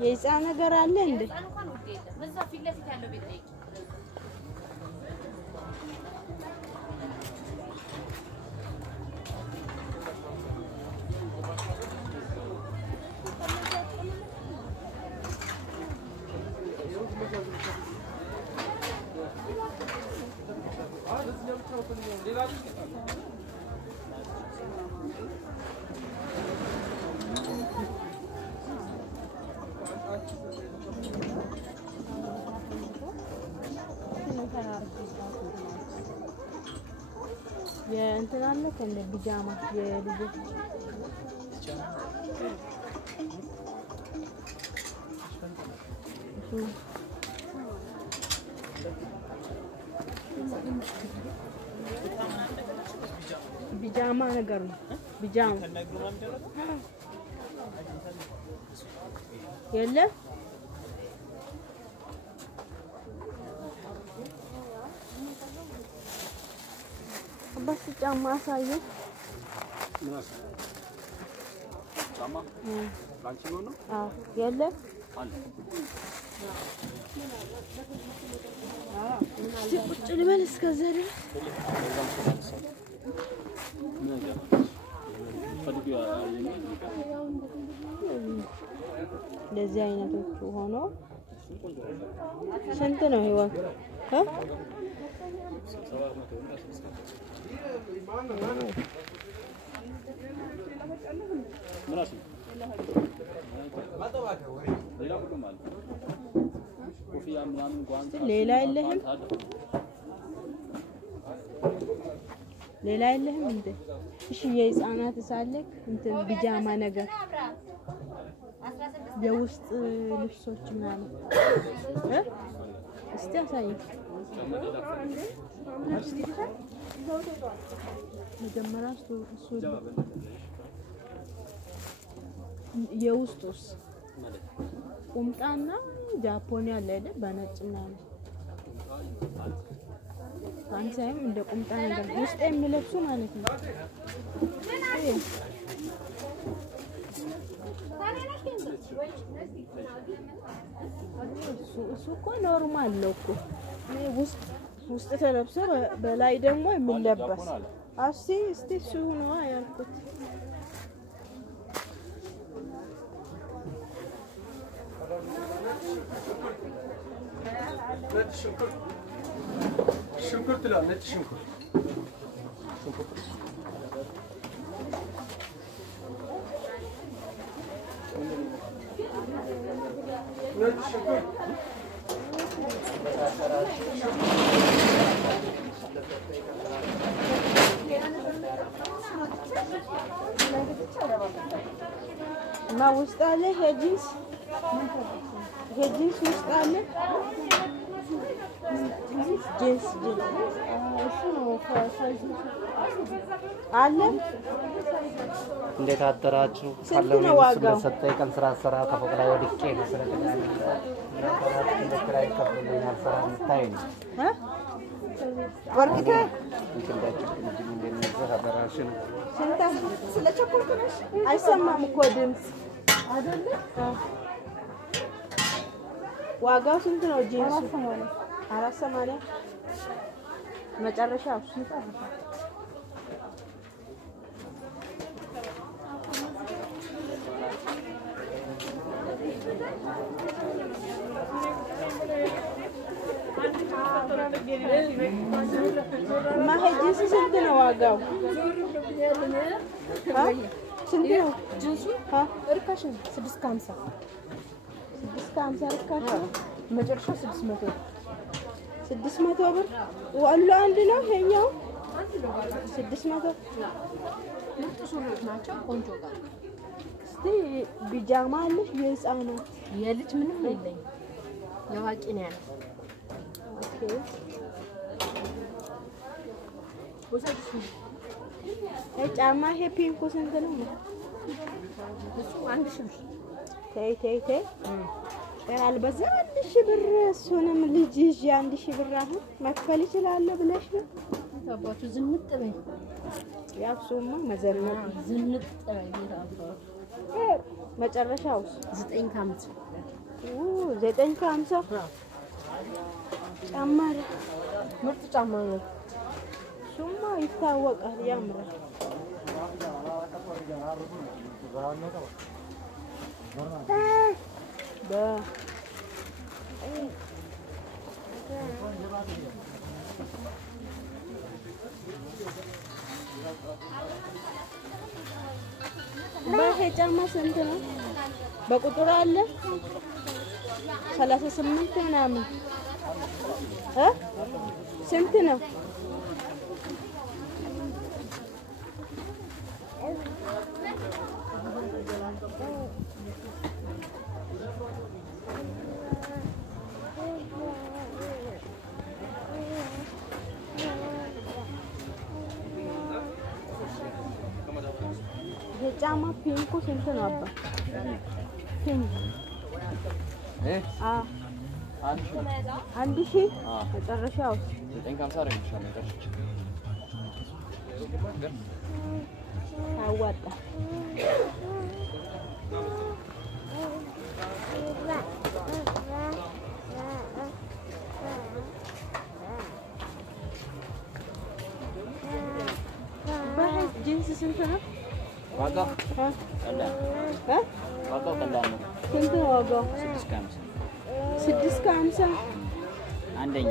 የህፃን ነገር አለ እንዴ? የእንትን አለ ከእንደ ቢጃማ የልጆች ቢጃማ ነገር ነው ቢጃማ የለ بس ጫማ ሳይየ ጫማ ላንቺ ነው አዎ የለ አለ ቁጭ ልበል እስከዛ ድረስ ለዚህ አይነቶቹ ሆኖ ስንት ነው ህይወት ሌላ የለህም እንዴ? እሺ የህፃናት ሳለክ እንትን ቢጃማ ነገር የውስጥ ልብሶች ምናምን እስቲ አሳይ መጀመሪያ እሱ የውስጡስ ቁምጣና ጃፖኒ አለ አይደል በነጭ ምናምን አንሳይም እንደ ቁምጣ ነገር ውስጥ የሚለብሱ ማለት ነው እሱ እኮ ኖርማል ነው እኮ ውስጥ ተለብሶ በላይ ደግሞ የሚለበስ እስቲ እሱ ነው ያልኩት ሽንኩርት ላ ነጭ ሽንኩርት ነጭ ሽንኩርት ما ውስጥ አለ ሄጂስ ውስጥ አለ ጂንስ እሱ ነው ሳይዝ አለ እንዴት አደራችሁ ካለው ነው ስለሰጠኝ ቀን ስራ ሰራ ከፎቅ ላይ ወድቄ ነው ስለተጋኘ ለክራይ ከፍለኛል ስራ ምታይ ነው ወርቂታ እንዴት እንደነዚህ አደራሽን ስንታ ስለቸኮልኩሽ አይሰማም እኮ ድምጽ አይደለ ዋጋው ስንት ነው ጂንሱ 480 መጨረሻው ስንት ነው ما هي جنس ስንት ነው ዋጋው ስንት ነው ጂንሱ እርካሽ 650 እርካሽ መጨረሻ 600 ብር ወሎ አንድ ነው ይሄኛው 600 ምርጥ ሱሪዎች ናቸው ቆንጆ ጋር እስቲ ቢጃማ አለሽ የህፃናት የልጅ ምንም የለኝ ያዋቂ ነው ያለው ኦኬ ወሰድሽ ጫማ ይሄ ፒንኩ ስንት ነው እሱ 1000 ተይ ያልበዛ 1000 ብር እሱንም ልጅ ይዤ 1000 ብር አሁን መክፈል ይችላል ብለሽ ነው አባቱ ዝንጥ በይ ያብሱማ መዘነጥ ዝንጥ በይ መጨረሻውስ 950 950 ጨመረ። ምርጥ ጫማ ነው። እሱማ ይታወቃል፣ ያምራል። ይሄ ጫማ ስንት ነው? በቁጥር አለ 38 ምናምን ስንት ነው? የጫማ ፒንኩ ስንት ነው አባ? ፒንክ አንድ ሺህ መጨረሻው 950 አረግልሻለሁ። አዋጣ ጂንስ ስንት ነው? ዋጋው ቀላል ነው። ስንት ነው ዋጋው? 650 አንደኛ